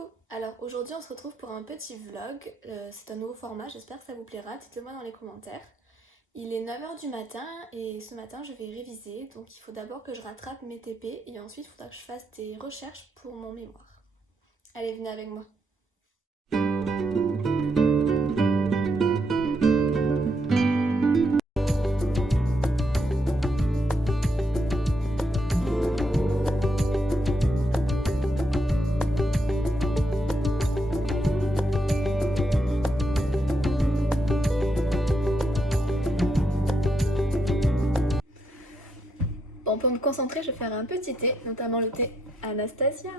Coucou! Alors aujourd'hui on se retrouve pour un petit vlog, c'est un nouveau format, j'espère que ça vous plaira, dites-le-moi dans les commentaires. Il est 9 h du matin et ce matin je vais réviser, donc il faut d'abord que je rattrape mes TP et ensuite il faudra que je fasse des recherches pour mon mémoire. Allez, venez avec moi. Bon, pour me concentrer, je vais faire un petit thé, notamment le thé Anastasia.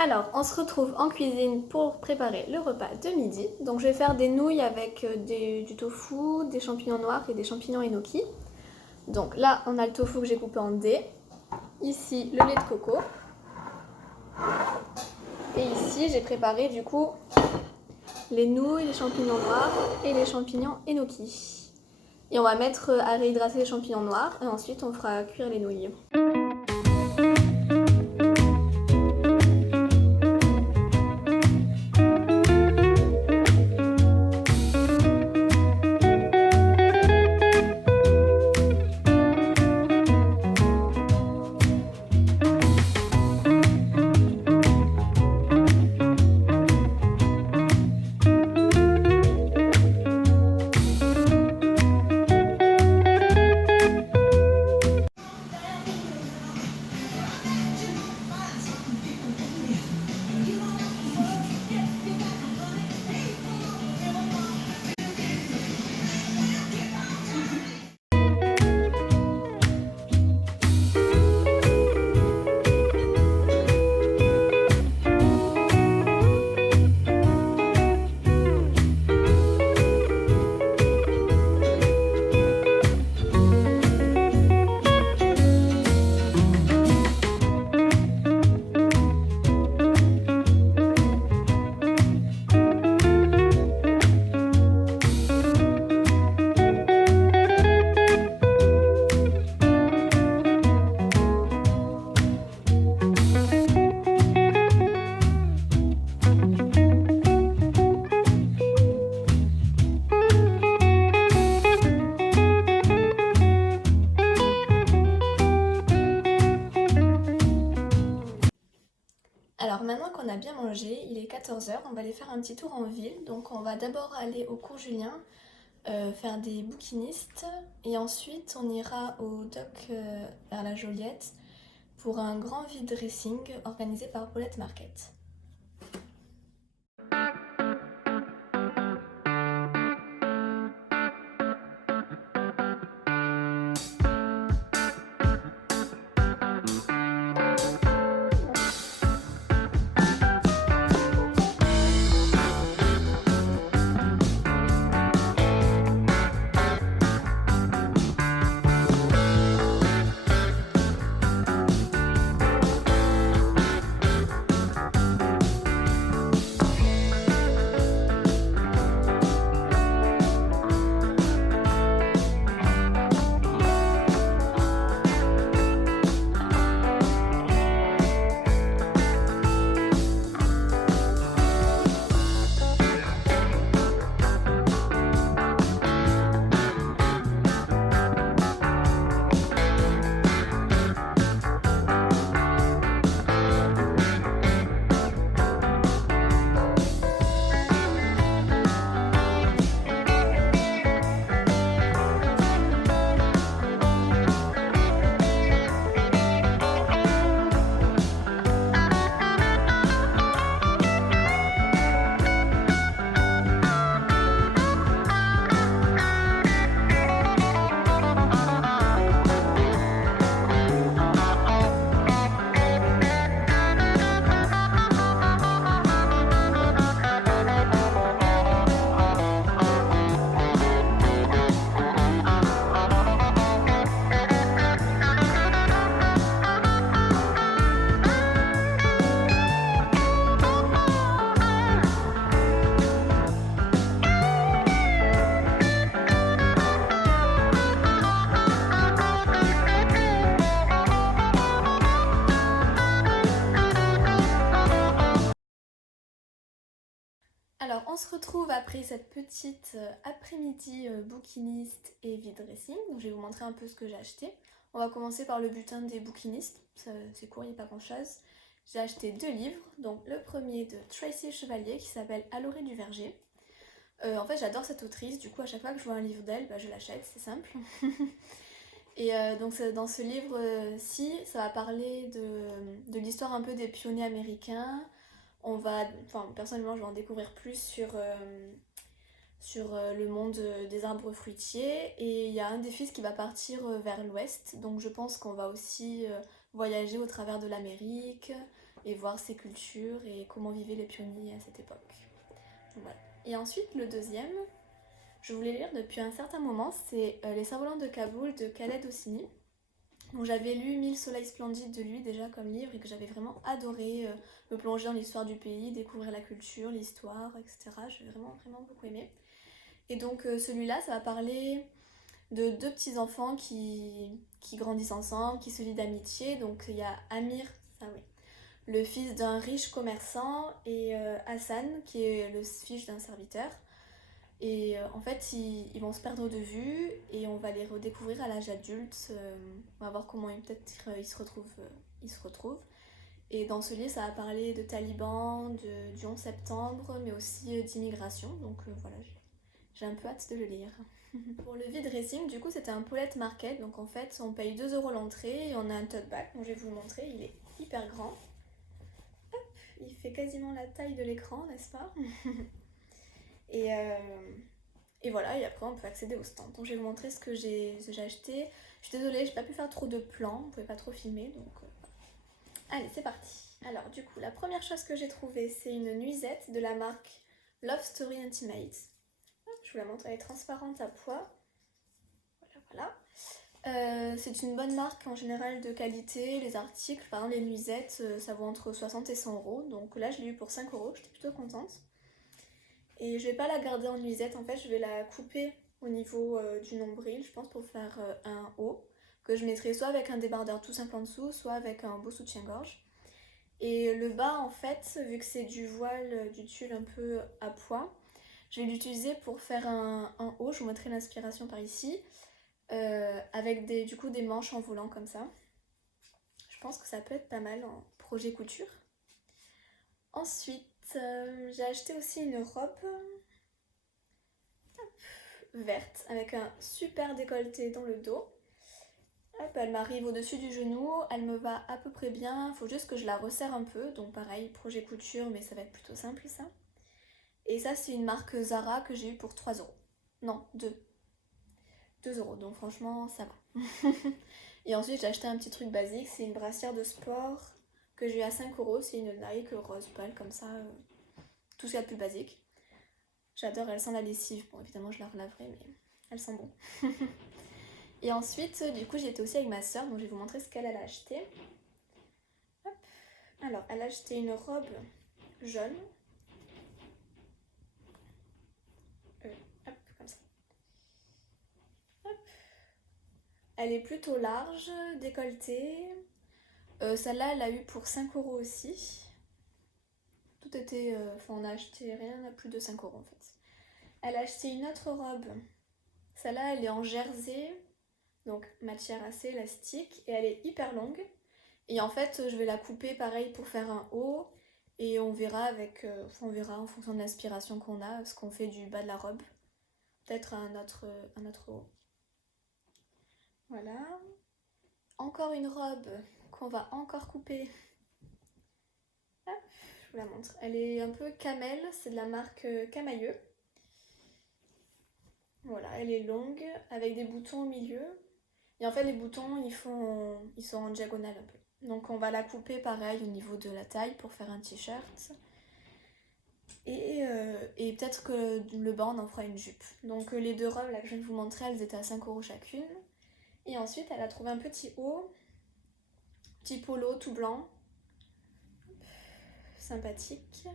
Alors, on se retrouve en cuisine pour préparer le repas de midi. Donc je vais faire des nouilles avec du tofu, des champignons noirs et des champignons enoki. Donc là, on a le tofu que j'ai coupé en dés. Ici, le lait de coco. Et ici, j'ai préparé du coup les nouilles, les champignons noirs et les champignons enoki. Et on va mettre à réhydrater les champignons noirs et ensuite on fera cuire les nouilles. Alors maintenant qu'on a bien mangé, il est 14 h, on va aller faire un petit tour en ville. Donc on va d'abord aller au cours Julien, faire des bouquinistes et ensuite on ira au dock vers la Joliette pour un grand vide dressing organisé par Paulette Market. Alors, on se retrouve après cette petite après-midi bouquiniste et vide dressing. Donc, je vais vous montrer un peu ce que j'ai acheté. On va commencer par le butin des bouquinistes. C'est court, il n'y a pas grand-chose. J'ai acheté 2 livres. Donc, le premier de Tracy Chevalier qui s'appelle À l'orée du verger. En fait, j'adore cette autrice. Du coup, à chaque fois que je vois un livre d'elle, je l'achète. C'est simple. Et donc, dans ce livre-ci, ça va parler de l'histoire un peu des pionniers américains. Personnellement, je vais en découvrir plus sur le monde des arbres fruitiers. Et il y a un des fils qui va partir vers l'ouest. Donc je pense qu'on va aussi voyager au travers de l'Amérique et voir ses cultures et comment vivaient les pionniers à cette époque. Donc, voilà. Et ensuite, le deuxième, je voulais lire depuis un certain moment, c'est Les Cerfs-volants de Kaboul de Khaled Hosseini. Donc j'avais lu 1000 soleils splendides de lui déjà comme livre et que j'avais vraiment adoré me plonger dans l'histoire du pays, découvrir la culture, l'histoire, etc. J'ai vraiment beaucoup aimé. Et donc celui-là, ça va parler de 2 petits enfants qui grandissent ensemble, qui se lient d'amitié. Donc il y a Amir, le fils d'un riche commerçant, et Hassan, qui est le fils d'un serviteur. Et en fait, ils vont se perdre de vue et on va les redécouvrir à l'âge adulte. On va voir comment peut-être ils se retrouvent. Et dans ce livre, ça va parler de talibans, du 11 septembre, mais aussi d'immigration. Donc voilà, j'ai un peu hâte de le lire. Pour le vide dressing, du coup, c'était un Paulette Market. Donc en fait, on paye 2 € l'entrée et on a un tote bag. Donc je vais vous le montrer, il est hyper grand. Hop, il fait quasiment la taille de l'écran, n'est-ce pas? Et voilà, et après on peut accéder au stand. Donc je vais vous montrer ce que j'ai acheté. Je suis désolée, j'ai pas pu faire trop de plans, vous pouvez pas trop filmer, donc allez, c'est parti. Alors du coup, la première chose que j'ai trouvée, c'est une nuisette de la marque Love Story Intimate. Je vous la montre, elle est transparente à poids. Voilà. C'est une bonne marque en général de qualité. Les articles, par exemple les nuisettes, ça vaut entre 60 et 100 €. Donc là, je l'ai eu pour 5 €, j'étais plutôt contente. Et je vais pas la garder en nuisette, en fait, je vais la couper au niveau du nombril, je pense, pour faire un haut, que je mettrai soit avec un débardeur tout simple en dessous, soit avec un beau soutien-gorge. Et le bas, en fait, vu que c'est du voile, du tulle un peu à pois, je vais l'utiliser pour faire un haut, je vous mettrai l'inspiration par ici, avec du coup des manches en volant comme ça. Je pense que ça peut être pas mal en projet couture. Ensuite, j'ai acheté aussi une robe verte avec un super décolleté dans le dos. Hop, elle m'arrive au-dessus du genou, elle me va à peu près bien, il faut juste que je la resserre un peu, donc pareil, projet couture, mais ça va être plutôt simple ça. Et ça, c'est une marque Zara que j'ai eu pour 3 €. Non, 2. 2 €, donc franchement, ça va. Et ensuite, j'ai acheté un petit truc basique, c'est une brassière de sport que j'ai eu à 5 €, c'est une Nike rose pâle comme ça, tout ce qu'il y a de plus basique. J'adore, elle sent la lessive, bon évidemment je la relaverai, mais elle sent bon. Et ensuite, du coup, j'étais aussi avec ma soeur, donc je vais vous montrer ce qu'elle a acheté. Hop. Alors, elle a acheté une robe jaune. Hop, comme ça. Hop. Elle est plutôt large, décolletée. Celle-là, elle a eu pour 5 € aussi. Tout était... on a acheté rien à plus de 5 € en fait. Elle a acheté une autre robe. Celle-là, elle est en jersey, donc matière assez élastique, et elle est hyper longue. Et en fait, je vais la couper pareil pour faire un haut, et on verra on verra en fonction de l'inspiration qu'on a, ce qu'on fait du bas de la robe. Peut-être un autre haut. Voilà. Encore une robe qu'on va encore couper. Hop, je vous la montre. Elle est un peu camel, c'est de la marque Camailleux. Voilà, elle est longue, avec des boutons au milieu. Et en fait, les boutons, ils sont en diagonale un peu. Donc on va la couper pareil au niveau de la taille pour faire un t-shirt. Et peut-être que le bas, on en fera une jupe. Donc les 2 robes là que je viens de vous montrer, elles étaient à 5 € chacune. Et ensuite, elle a trouvé un petit haut, petit polo tout blanc, sympathique.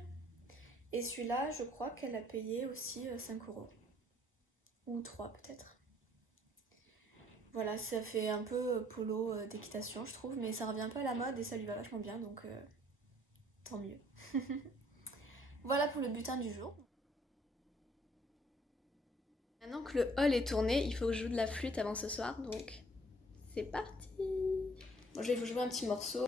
Et celui-là, je crois qu'elle a payé aussi 5 €. Ou 3 peut-être. Voilà, ça fait un peu polo d'équitation, je trouve, mais ça revient un peu à la mode et ça lui va vachement bien, donc tant mieux. Voilà pour le butin du jour. Maintenant que le haul est tourné, il faut que je joue de la flûte avant ce soir, donc c'est parti. Bon, je vais vous jouer un petit morceau.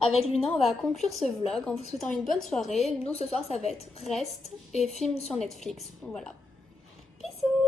Avec Luna, on va conclure ce vlog en vous souhaitant une bonne soirée. Nous, ce soir, ça va être Rest et film sur Netflix. Donc voilà. Bisous!